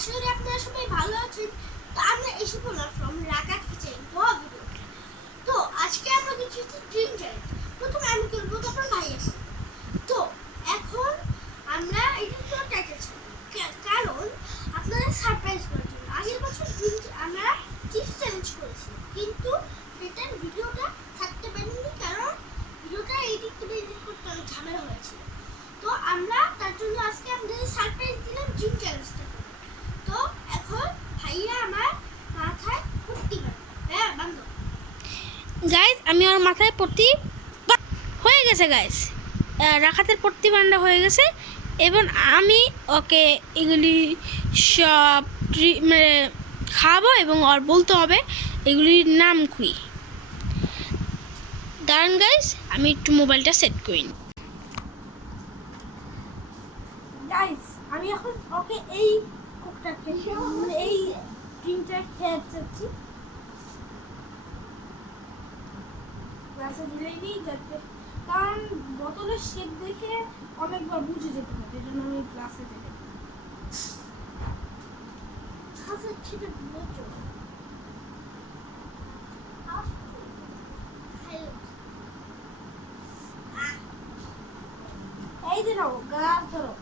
আশা করি আপনারা সবাই ভালো আছেন। তো আমরা এসে পড়লাম ফ্রম রাকাত কিচেন ভিডিও। তো আজকে আমরা কিছু ড্রিঙ্ক চ্যালেঞ্জ। প্রথমে আমি করবো, তারপর ভাইয়া করবো। তো এখন আমরা এটা পুরো টাইটেল কারণ আপনাদের সারপ্রাইজ করার জন্য। আগের বছর ড্রিঙ্ক আমরা চিপস চ্যালেঞ্জ করেছি, কিন্তু সেটার ভিডিওটা থাকতে পারেনি কারণ ভিডিওটা এডিট করতে অনেক ঝামেলা হয়েছিল। তো আমরা তার জন্য আজকে আপনাদের সারপ্রাইজ দিলাম ড্রিঙ্ক চ্যালেঞ্জটা। তো এখন ভাইয়া আমার মাথায় পট্টি বাঁধো। গাইস আমি ওর মাথায় পট্টি হয়ে গেছে গাইস, রাখাতের পট্টি বান্ধা হয়ে গেছে। এবং আমি ওকে এগুলি সব খাওয়াবো এবং ওর বলতে হবে এগুলির নাম কি। দাঁড়ান গাইস, আমি একটু মোবাইলটা সেট করি। গাইস আমি এখন ওকে এই কোকটা খেয়ে এই ড্রিঙ্কটা খেয়ে যাচ্ছি। গ্লাসে দিলেই নেই যাতে, কারণ বোতলের শেপ দেখে অনেকবার বুঝে যেতে হবে, এই জন্য আমি গ্লাসে দিই। এই যে নাও গ্লাস ধরো।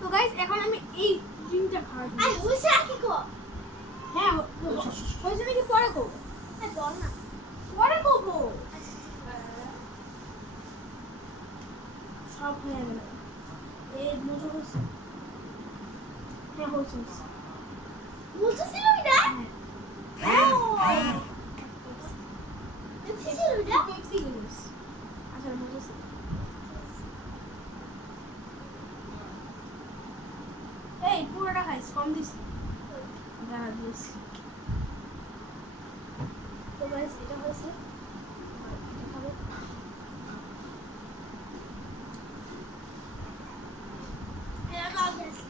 তো গাইস এখন আমি এই ড্রিঙ্কটা খাওয়াবো। আই হইছে কি গো? হ্যাঁ হইছে নাকি পরে করব? এই বল না, পরে করব। সব হয়ে গেল। এই মজা হচ্ছে। হ্যাঁ হচ্ছে। মুছে ছিল এটা? হ্যাঁ মুছে ছিল এটা? পেপসি গুলিস। আচ্ছা মজা ছিল। এই পুরোটা খাইস, কম দিস। দাঁড়া দিস। তো গাইস এটা হয়েছে। খাবো। এটা কাল গেছে।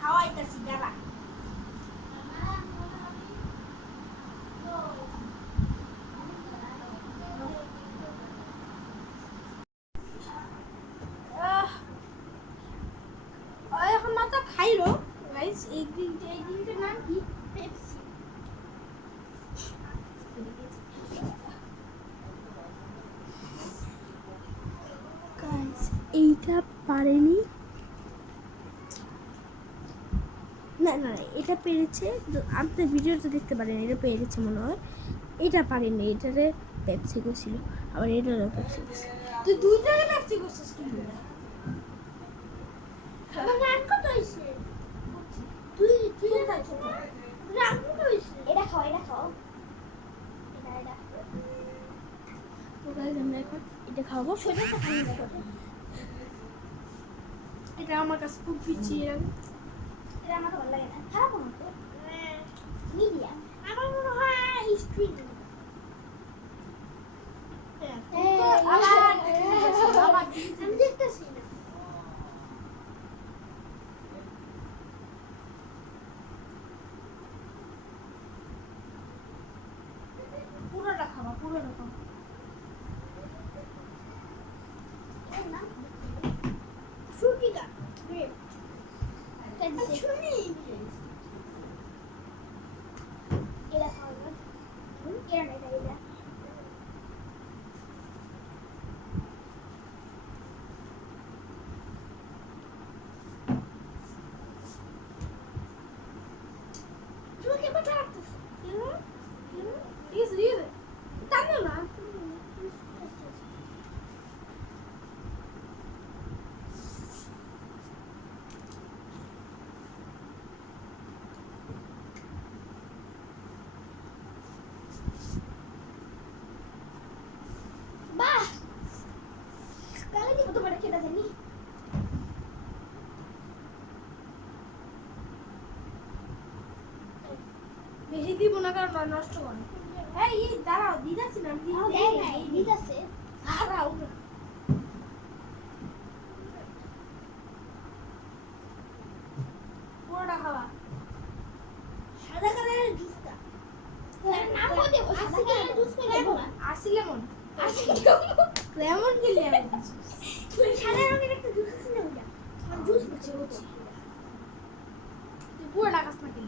খাওয়াইতাছি দাঁড়া। এখন মাত্র খাইলো গাইস। এই ড্রিঙ্কটার নাম কি? পেপসি। গাইস এইটা পারেনি। না না এটা পেরেছে, আপনি ভিডিওতে দেখতে পারেন। এটা পেরেছে মনে হয়, এটা পারেনি। এটারে পেপসি করছিল, আবার এটারও পেপসি করছিল। তুই দুইটারে পেপসি করছিস কি? আমার নাম কত হইছে? তুই খাইছো? নাম কত হইছে? এটা খাও, এটা খাও। এটা তো গাইস আমরা এখন এটা খাবো। ছোটটা খাই দেখো। এটা আমার কাছে খুব পিছিয়ে লাগে। এটা আমার ভালো লাগে না। খারাপ না তো। মিডিয়াম। আমার মনে হয় স্ট্রিট। আমি দেখতেছি না। পুরোটা খাবা, পুরোটা খাবা। ফ্রুটিটা গ্রেপ ছুরি এটা খাওয়া এটা এটা এটা তুমি কি বাটা রাখতেছ? Easy. টানো না। দিব না কারণ নষ্ট করে। এই দাঁড়াও দিদাছি না দিতেছে দাঁড়াও পুরোটা খাওয়া সাদা কালারের জুসটা নাম কো দেব সাদা কালারের জুস করে দেব না আসি লেমন আজকে লেমন কি লেমন সাদা রঙের একটা জুস আছে না ওটা আর জুস করছে ওটা তুই পুরোটা খাস না কি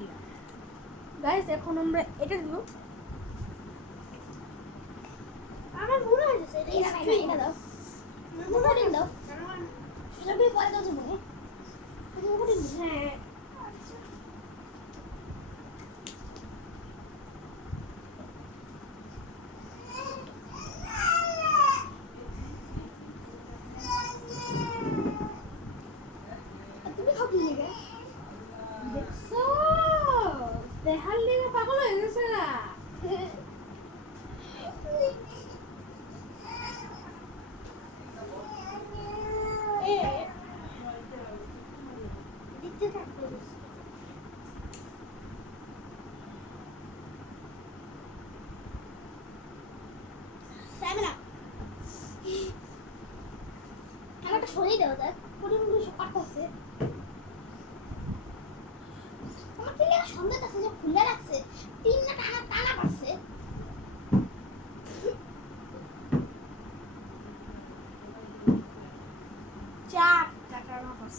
গাইস এখন আমরা এটা দিব আমার মনে হইছে এটা দাও মনে হয় দাও সেটা বি পরে দাও মনে হ্যাঁ তুমি খাও কি লাগে দেখছো দেখার লেগে পাগল হয়ে গেছে না দিতে থাকবে সামনা আমারটা সরিয়ে দাও দেখ পরিমুড়ি সব কাটতেছে আমার কি লাগা সন্দেহ আছে যে খুলে রাখছে তিন না টানা টানা পারছে চারটা টানা পাস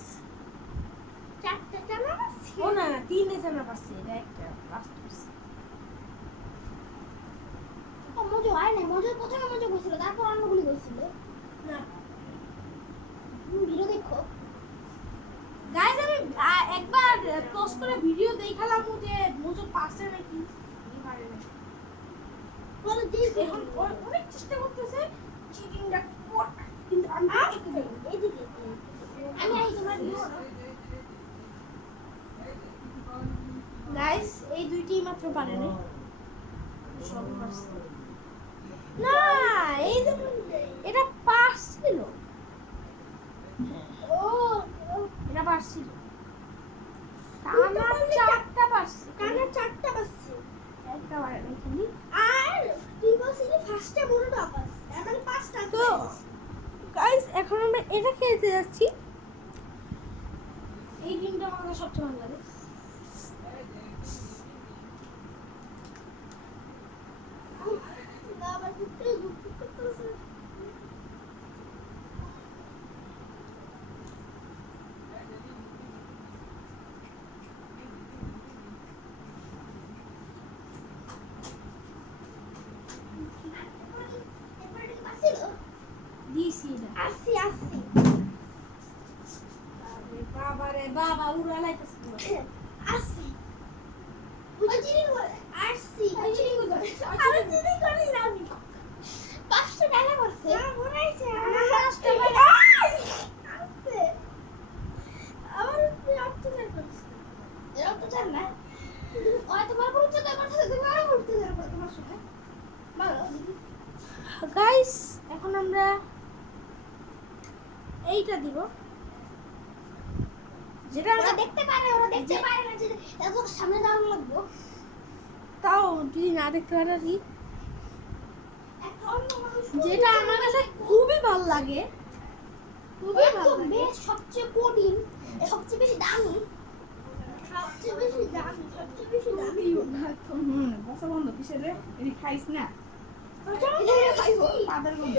চারটা টানা পারছে ও না তিনটে টানা পাচ্ছে এটা একটা লাস্ট পাস ও মজা হয় না মজা প্রথমে মজা কইছিল তারপর অন্যগুলি কইছিল না ভিডিও দেখো গাইস আমি একবার পোস্ট করে ভিডিও দেখালাম যে মোজো পারছে নাকি পারে না বলো দিই এখন অনেক চেষ্টা করতেছে চিটিংটা কিন্তু আমি করতে দেই এদিকে আমি আই তোমার ভিডিও গাইস এই দুইটি মাত্র পারে না সব পারছে না এই এটা পারছিল ও এটা পারছিল আমার চারটা পারছে কানা চারটা পাচ্ছে একটা পারে না খালি আর তুই বলছিলি ফার্স্টে বড়টা পাস তার মানে পাঁচটা তো গাইস এখন আমরা এটা খেলতে যাচ্ছি এই গেমটা আমার কাছে সবচেয়ে ভালো লাগে বাবা ভিতরে দুঃখ করতেছে দিছি এটা আসি আসি বাবা রে বাবা উড়া লাইতেছে আসি বুঝিনি বলে আসি বুঝিনি বলে আমি চিনি করি না আমি পাঁচটা টাকা পড়ছে না মনে আছে আমার পাঁচটা টাকা আসছে আমার তুই অত্যাচার করছিস এর অত্যাচার না ওই তোমার উপর অত্যাচার করছে তুমি আরো অত্যাচার করো তোমার সাথে বলো গাইস এখন আমরা এইটা দিব যেটা ওরা দেখতে পারে না যে এত সামনে দাঁড়ানো লাগবে তাও যদি না দেখতে পারে আর কি যেটা আমার কাছে খুবই ভালো লাগে খুবই ভালো লাগে বেশ সবচেয়ে কঠিন সবচেয়ে বেশি দামি সবচেয়ে বেশি দামি বসা বন্ধ কিসের রে এটি খাইস না পাদের গন্ধ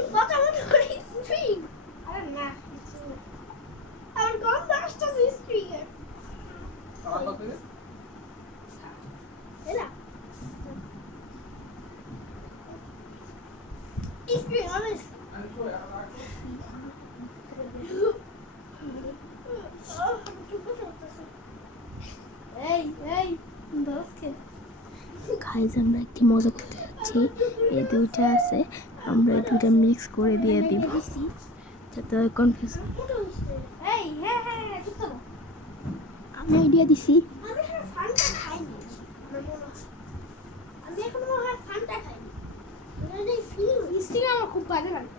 আরে না আমার গন্ধ আসতেছে স্প্রিংয়ের এলা স্প্রিং অনেক এই এই দোস কে গাইজ আমরা একটি মজা করতে যাচ্ছি এই দুইটা আছে আমরা এই দুইটা মিক্স করে দিয়ে দিব যাতে কনফিউজ এই হ্যাঁ হ্যাঁ হ্যাঁ ঠিক তো আমি আইডিয়া দিছি আমি এখনো ফানটা খাইনি আমি এখনো মনে হয় ফানটা খাইনি এটা ফিল মিষ্টি আমার খুব বাজে লাগে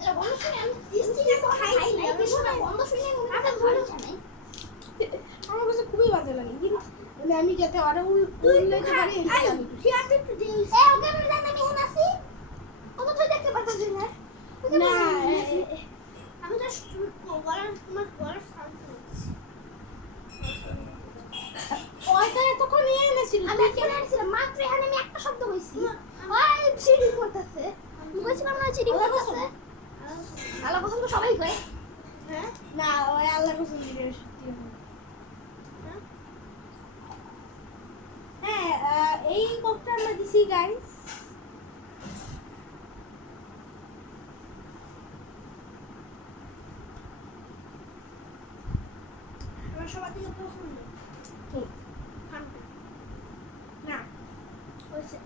এটা বন্ধ শুনে আমি স্টিকে তো খাইছি না বন্ধ শুনে মনে হয় ভালো জানাই আমার কাছে খুবই বাজে লাগে কিন্তু মানে আমি যাতে আরো উল্লেখে পারি এই জন্য আমি কি আপনি একটু দিন ওকে আমি জানি আমি এখানে আছি ওকে তো দেখতে পাচ্ছি না না আমি তো গলার তোমার গলার সাউন্ড শুনছি ওইটা এতক্ষণ নিয়ে এনেছিল আমি এখানে আসছিলাম মাত্র এখানে আমি একটা শব্দ কইছি ওই চিড়ি করতেছে আমি কইছিলাম না চিড়ি করতেছে আল্লাহ পছন্দ সবাই কয় হ্যাঁ না ওই আল্লাহর কসম দিয়ে সত্যি হ্যাঁ এই কোকটা আমরা দিছি গাইস আমার সবার থেকে পছন্দ না হয়েছে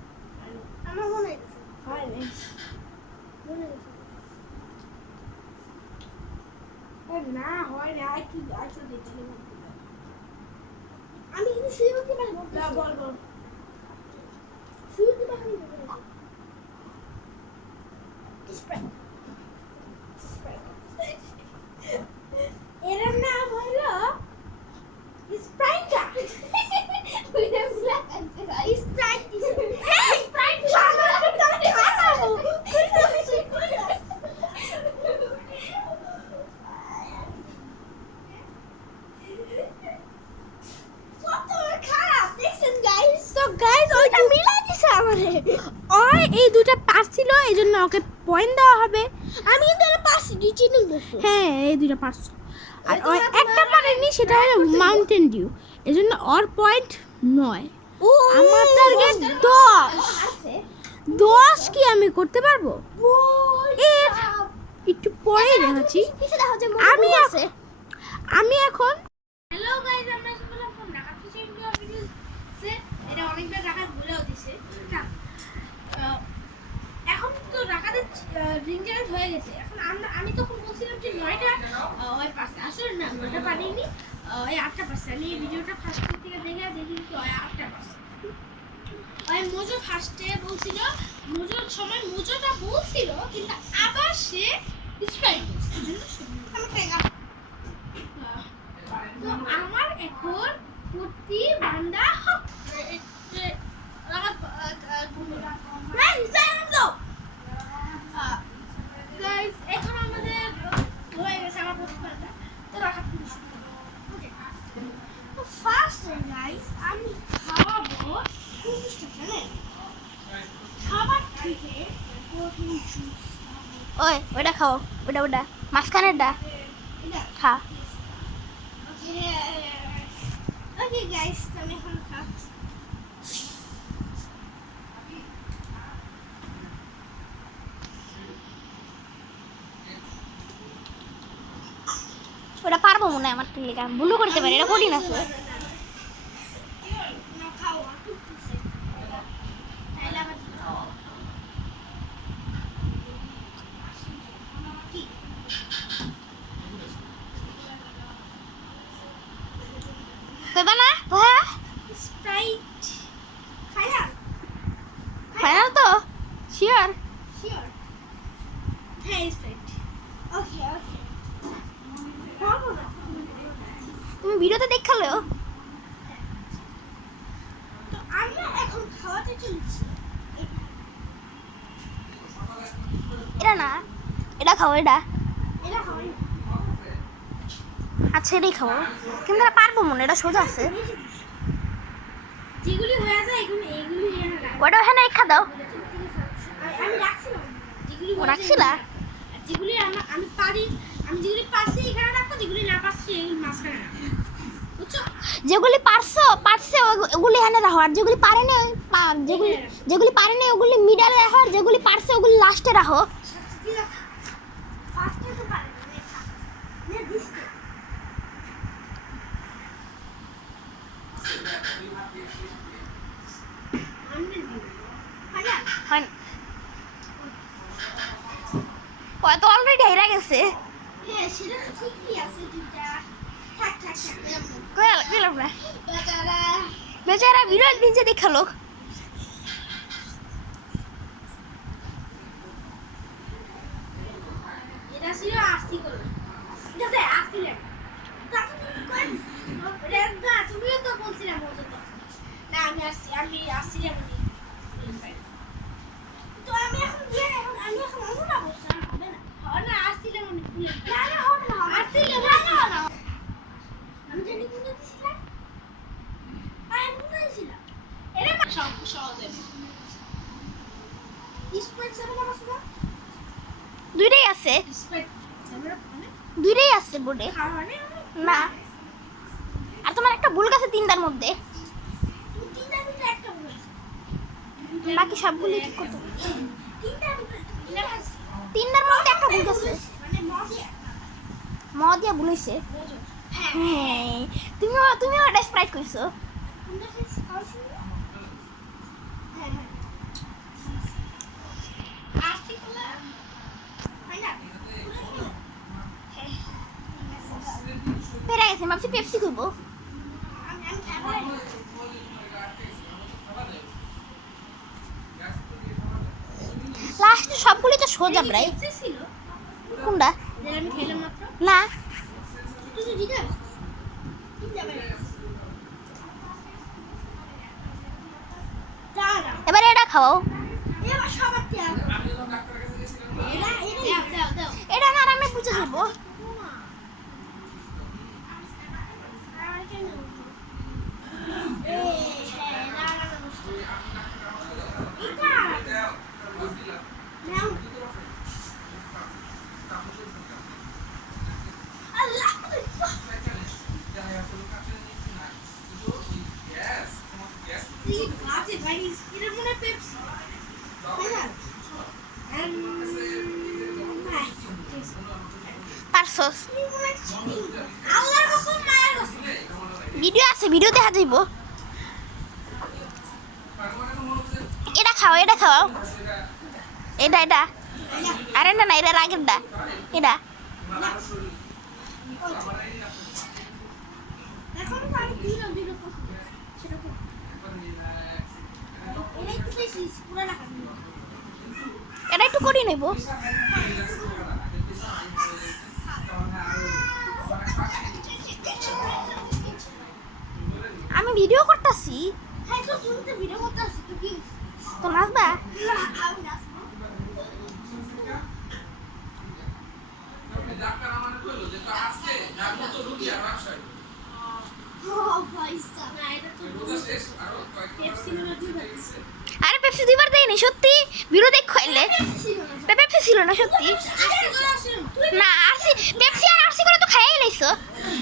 আমার মনে হয়েছে হয় না মনে হয়েছে না হয় না একটু একটু দিতে আমি কিন্তু শুরুতে পারি বলতে বল বল শুরুতে পারি স্প্রাইট এর নাম হলো স্প্রাইটা স্প্রাইট স্প্রাইট খারাপ দেখছেন গাইস তো গাইস ওইটা মিলাই দিছে আমারে ওই এই দুটো পারছিল এই জন্য ওকে পয়েন্ট দেওয়া হবে। আমি কিন্তু এটা পাস দিচ্ছি না হ্যাঁ এই দুটো পারছো আর ওই একটা পারেনি সেটা হলো মাউন্টেন ডিউ এই জন্য ওর পয়েন্ট 9 আমার টার্গেট 10 কি আমি করতে পারবো এর একটু পরেই দেখাচ্ছি পিছে দেখো যে আমি আছে আমি এখন হ্যালো গাইস আমরা সবাই ফোন ঢাকা থেকে ইন্ডিয়া ভিডিও সে এটা অনেকবার ঢাকা ভুলেও দিছে এখন তো ঢাকাতে রিঞ্জারেজ হয়ে গেছে এখন আমি তখন বলছিলাম যে 9টা ওই পাশে আসলে না 9টা পারিনি ওই 8টা পাশে আমি এই ভিডিওটা ফার্স্ট থেকে দেখি কি ওই 8টা পাশে ওই মোজো ফার্স্টে বলছিল মোজোর সময় মোজোটা বলছিল কিন্তু আবার সে স্প্রাইট বলছে এই জন্য তো আমার এখন প্রতি বান্দা গাইস এখন আমাদের হয়ে গেছে আমার প্রতি বান্দা তো রাখা তো ফার্স্ট গাইস আমি খাওয়াবো খাবার থেকে প্রোটিন জুস ওই ওটা খাও ওটা মাঝখানেরটা খা ওকে গাইস আমি এখন খাচ্ছি ওটা পারবো মনে হয় আমার টেলিকা ভুলও করতে পারি এটা কঠিন আছে না খাও একটু তাইলে আবার দেবে না তো হ্যাঁ স্প্রাইট ফাইনাল ফাইনাল তো শিওর শিওর হ্যাঁ স্প্রাইট ওকে ওকে খাবো না তুমি ভিডিওতে দেখালো তো আমরা এখন খাওয়াতে চলছি এটা না এটা খাও এটা এটা খাওয়াই আচ্ছা এটাই খাবো কিন্তু এটা পারবো মনে হয়, এটা সোজা আছে যেগুলি হয়ে যায় এগুলি এখানে রাখ। ওটা ওখানে রেখা দাও আমি রাখছিলাম যেগুলি ও রাখছিলা যেগুলি আমি পারি আমি যেগুলি পারছি এখানে রাখবো যেগুলি না পারছি এগুলি মাঝখানে রাখবো বুঝছো যেগুলি পারছে ওগুলি এখানে রাখো আর যেগুলি পারেনি যেগুলি পারেনি ওগুলি মিডলে রাখো আর যেগুলি পারছে ওগুলি লাস্টে রাখো ঠিক আছে ফার্স্টে তো পারে নে দিস হয় না। ও তো অলরেডি হেরা গেছে হ্যাঁ সেটা তো ঠিকই আছে দুইটা থাক গেলাম না বেচারা বেচারা বিরাট নিজে দেখালো এটা ছিল 80 করে ঠিক আছে 80 লেখ তুমিও তো বলছিলাম মজা তো আমি আসছিলাম তো আমি এখন দিয়ে আমি এখন অন্যটা বলছি হবে না না আসছিলাম না না হবে না আসছিলাম না আমি জানি কোন দিছিলাম আমি বুঝাইছিলাম এটা সহজ স্প্রেড সেভেন আমার শোনা দুইটাই আছে, স্প্রেড মানে দুইটাই আছে বোর্ডে। খাওয়া মানে না, আর তোমার একটা ভুল গেছে তিনটার মধ্যে, তুমি তিনটা ভিতরে একটা বলেছো বাকি সবগুলি ঠিক করতে হবে। তিনটা ভিতরে তিনটার মধ্যে একটা ভুল গেছে, মানে মজা ম দিয়া ভুল হয়েছে। হ্যাঁ হ্যাঁ, তুমিও এটা স্প্রাইট কইছো। কোনটা খাইছি খাওয়াছি হ্যাঁ হ্যাঁ আসছি কোলা হয় না পেরে গেছে, ভাবছি পেপসি করবো। আমি খাবো লাস্টে সবগুলি তো সোজা প্রায়। ছিল কোনটা? যেটা আমি খেলাম মাত্র না, তুই তো জিতে তিনটা বেড়ে দাঁড়া এবারে এটা খাওয়াও। এবার সবার ত্যাগ দাও এটা না, আর আমি বুঝে যাবো। পারছস? ভিডিও আছে, ভিডিও দেখা যাইব। এটা খাও, এটা খাও, এটা আরে না না, এটা আগেরটা, এটা এটা একটু করি নেব। আমি ভিডিও করতেছি, তো নাচবা? আরে পেপসি দুইবার দেয়নি সত্যি, ভিডিও দেখ খাইলে। পেপসি ছিল না সত্যি, না আরসি, পেপসি আর আরসি করে তো খাইয়াই লাইছো।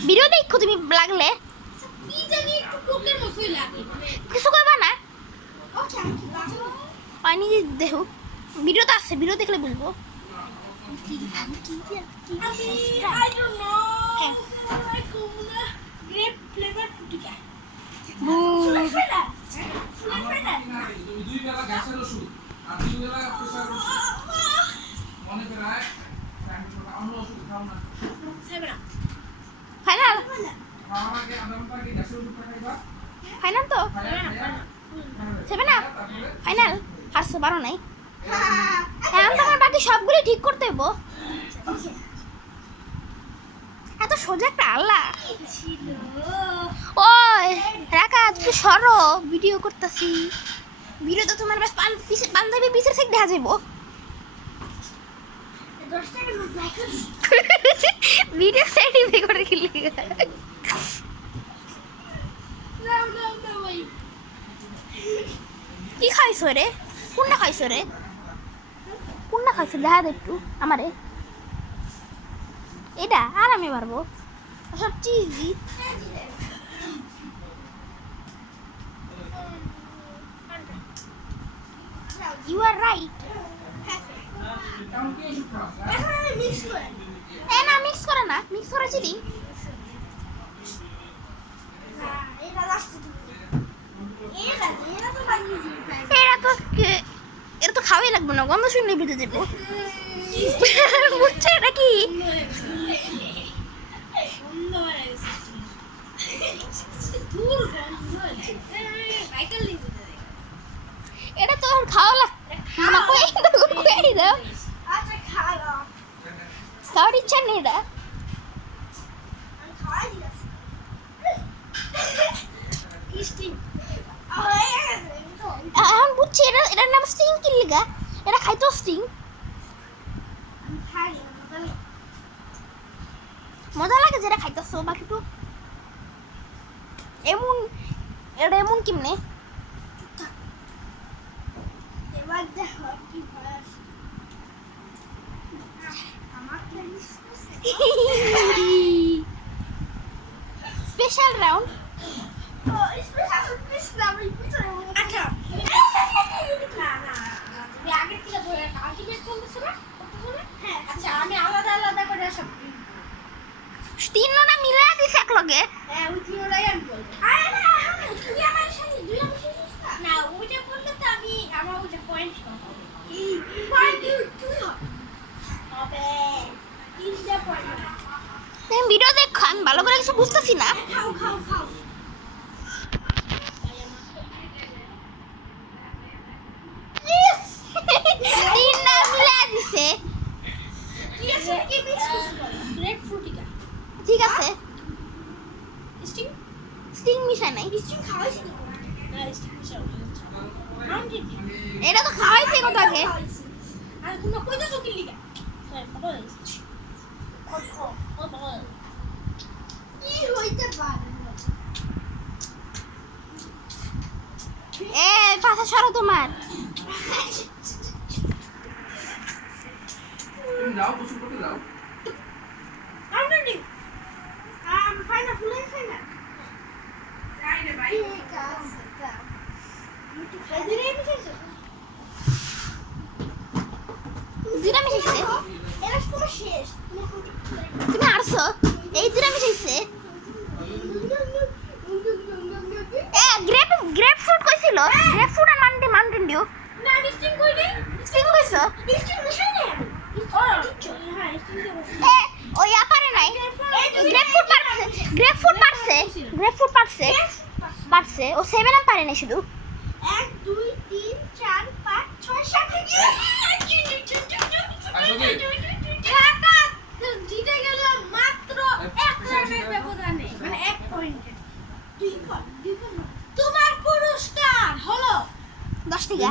ভিডিও দেখো তুমি লাগলে, কিছু কইবা না। আর নিজে দেখো, ভিডিও তো আছে, ভিডিও দেখলে বুঝবো। দুই বেলা গ্যাসের ওষুধ আর দুই বেলা প্রেসার ওষুধ মনে করায় অন্য ওষুধ খাও না। ফাইনাল, খাওয়ার আগে আধা ঘন্টা আগে গ্যাসের ওষুধটা খাইবা। ফাইনাল তো সেভেন আপ, ফাইনাল হারছো, পারো নাই। এখন তোমার বাকি সবগুলি ঠিক করতে হইব। এত সোজা একটা আল্লাহ। ওই রাকা, তুই সরো, ভিডিও করতেছি। ভিডিও তো তোমার বাস বান্ধবী পিছের থেকে দেখা যাইব। ভিডিও সাইড করে খেলি। কি খাইছো রে? কোনটা খাইছো রে? কোনটা খাইছো দেখা দে একটু আমারে। এটা আর আমি পারবো, সব চিজি। You R right. কারণ কি ওষুধ খাওয়া? এ না, মিক্স করে না, মিক্স করে চিনি। এটা তো খাওয়াই লাগবে না, গন্ধ শুনলে বেঁধে দেবো। বুঝছো এটা কি? এটা তো খাওয়া লাগবে। খাওয়ার ইচ্ছা নেই এটা। এখন বুঝছি এটার নাম স্টিং কি লিগা এটা খাইতো স্টিং মজা লাগে যেটা খাইতেছো বাকি তো এমন এটা এমন কেমনে এবার দেখো কি হয় আমার স্পেশাল রাউন্ড আচ্ছা তুমি আগের থেকে ধরে আলটিমেট চলতেছে না হ্যাঁ আচ্ছা আমি আলাদা আলাদা করে সব তিনটা মিলে দিছে এক লগে হ্যাঁ ওই তিনটাই আমি বলবো তুমি আমার সাথে দুই অংশ না ওইটা বললে তো আমি আমার ওইটা পয়েন্ট পাবো এই পয়েন্ট তুই হবে তিনটা পয়েন্ট তুমি ভিডিও দেখো আমি ভালো করে কিছু বুঝতেছি না খাও খাও খাও তিনটা মিলে দিছে কি আছে কি মিক্স রেড ফ্রুটিকা ঠিক আছে স্টিং স্টিং মিশাই নাই স্টিং খাওয়াইছি তো না স্টিং মিশাও আমি এটা তো খাওয়াইছে কত আগে আর তুমি কইতেছো কি লিগা কি হইতে পারে এ পাশে সরো তোমার তুমি যাও গোসল করতে যাও I'm ready. Final full final. ঠিক আছে এদিকে মিশাইছো দুইটা মিশাইছে এটা পুরো শেষ তুমি আরছো এই দুইটা মিশাইছে এ গ্রেপ ফ্রুট কইছিল গ্রেপ ফ্রুট আর মাউন্টেন ডিউ না আমি স্টিং কই দেই স্টিং কইছো স্টিং মিশাই না হ্যাঁ স্টিং দেব এ ওই আপারে নাই গ্রেপ ফ্রুট পারছে ও 7 আম পারে না শুধু 1 2 3 4 5 6 7 ঢাকা জিতে গেল মাত্র 1 রানের ব্যবধানে মানে 1 পয়েন্টে 2 পয়েন্ট তোমার পুরস্কার হলো 10 টাকা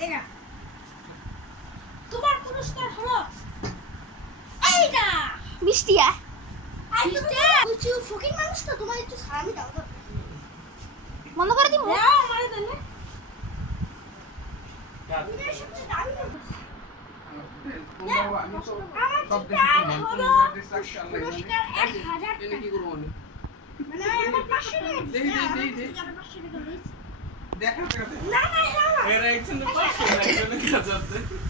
টাকা তোমার পুরস্কার হলো এইটা 20 টাকা কিছু ফকির মানুষ তো তোমার একটু সারামি দাও তো বন্ধ করে দিমু দাও আমারে দেন এটা সবচেয়ে দামি না আমি তো সব পুরস্কার 1000 দেখি কি করবো বলে মানে আমার 500 টাকা দেখি আমার 500 টাকা রয়েছে দেখা না না না এরা একজন 500 একজন 1000